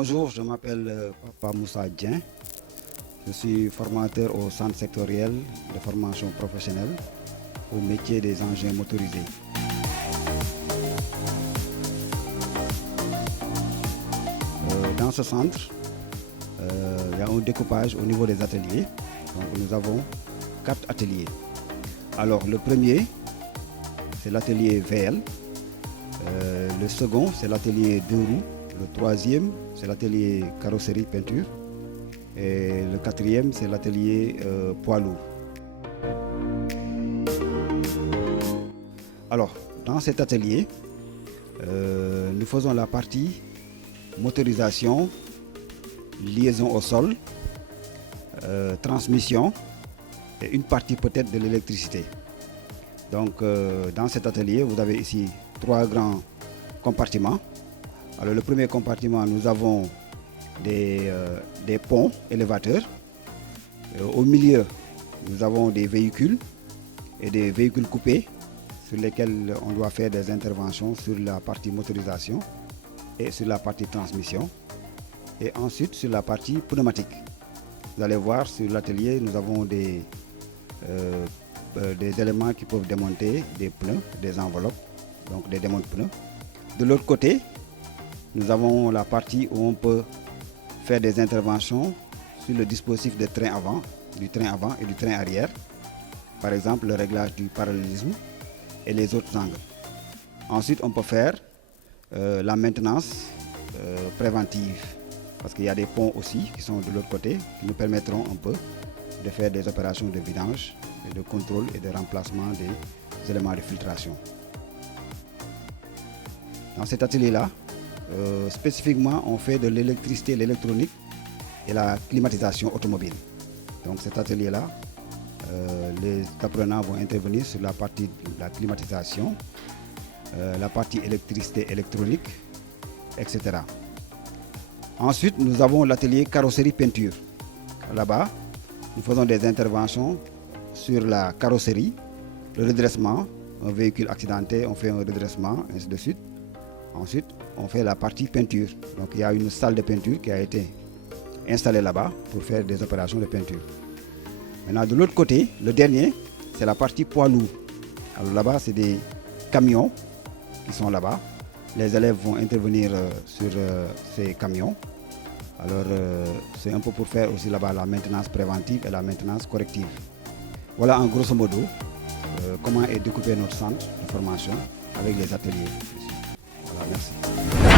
Bonjour, je m'appelle Papa Moussa Dien. Je suis formateur au centre sectoriel de formation professionnelle au métier des engins motorisés. Dans ce centre, il y a un découpage au niveau des ateliers. Donc, nous avons 4 ateliers. Alors le premier, c'est l'atelier VL. Le second, c'est l'atelier 2 roues. Le troisième, c'est l'atelier carrosserie peinture. Et le quatrième, c'est l'atelier poids lourd. Alors, dans cet atelier, nous faisons la partie motorisation, liaison au sol, transmission et une partie peut-être de l'électricité. Donc, dans cet atelier, vous avez ici 3 grands compartiments. Alors, le premier compartiment, nous avons des ponts élévateurs. Au milieu, nous avons des véhicules et des véhicules coupés sur lesquels on doit faire des interventions sur la partie motorisation et sur la partie transmission. Et ensuite, sur la partie pneumatique. Vous allez voir sur l'atelier, nous avons des éléments qui peuvent démonter des pneus, des enveloppes, donc des démonte pneus. De l'autre côté, nous avons la partie où on peut faire des interventions sur le dispositif de train avant, du train avant et du train arrière. Par exemple, le réglage du parallélisme et les autres angles. Ensuite, on peut faire la maintenance préventive, parce qu'il y a des ponts aussi qui sont de l'autre côté, qui nous permettront un peu de faire des opérations de vidange et de contrôle et de remplacement des éléments de filtration. Dans cet atelier-là, spécifiquement, on fait de l'électricité, l'électronique et la climatisation automobile. Donc cet atelier-là, les apprenants vont intervenir sur la partie de la climatisation, la partie électricité électronique, etc. Ensuite, nous avons l'atelier carrosserie peinture. Là-bas, nous faisons des interventions sur la carrosserie, le redressement, un véhicule accidenté, on fait un redressement, ainsi de suite. Ensuite, on fait la partie peinture. Donc il y a une salle de peinture qui a été installée là-bas pour faire des opérations de peinture. Maintenant, de l'autre côté, le dernier, c'est la partie poids lourd. Alors là-bas, c'est des camions qui sont là-bas. Les élèves vont intervenir sur ces camions. Alors, c'est un peu pour faire aussi là-bas la maintenance préventive et la maintenance corrective. Voilà en grosso modo comment est découpé notre centre de formation avec les ateliers. Voilà, merci.